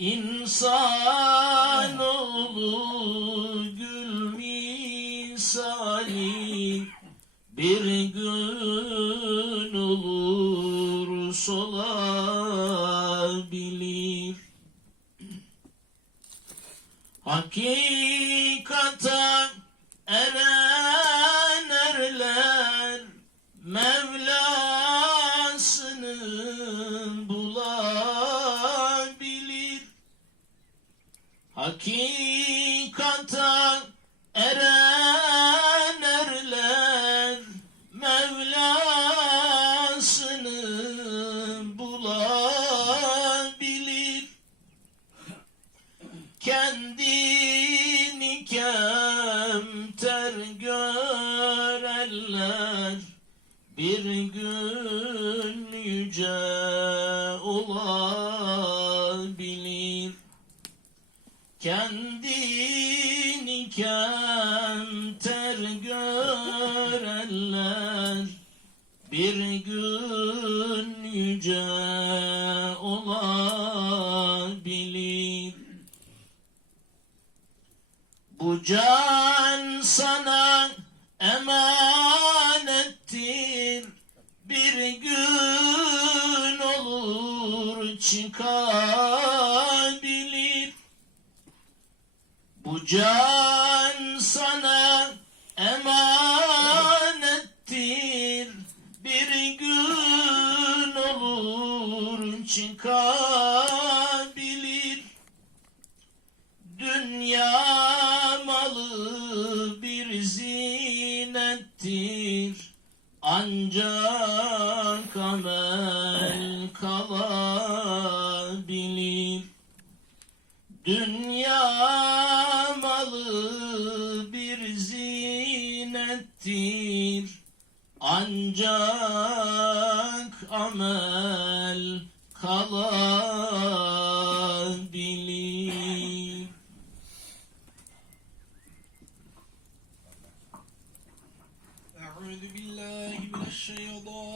İnsanoğlu gül misali bir gün olur solabilir. Hakikata eren erler Mevlasını Hakikata eren erler Mevlasını bulabilir. Kendini kemter görenler bir gün yüce olabilir. Kendini kemter görenler bir gün yüce olabilir. Bu can sana emanettir. Bir gün olur çıkabilir. Can sana emanettir. Bir gün olur çıkabilir. Dünya malı bir zinettir Ancak amel kalabilir Dünya amellettir ancak amel kalabilir. أعوذ بالله من الشيطان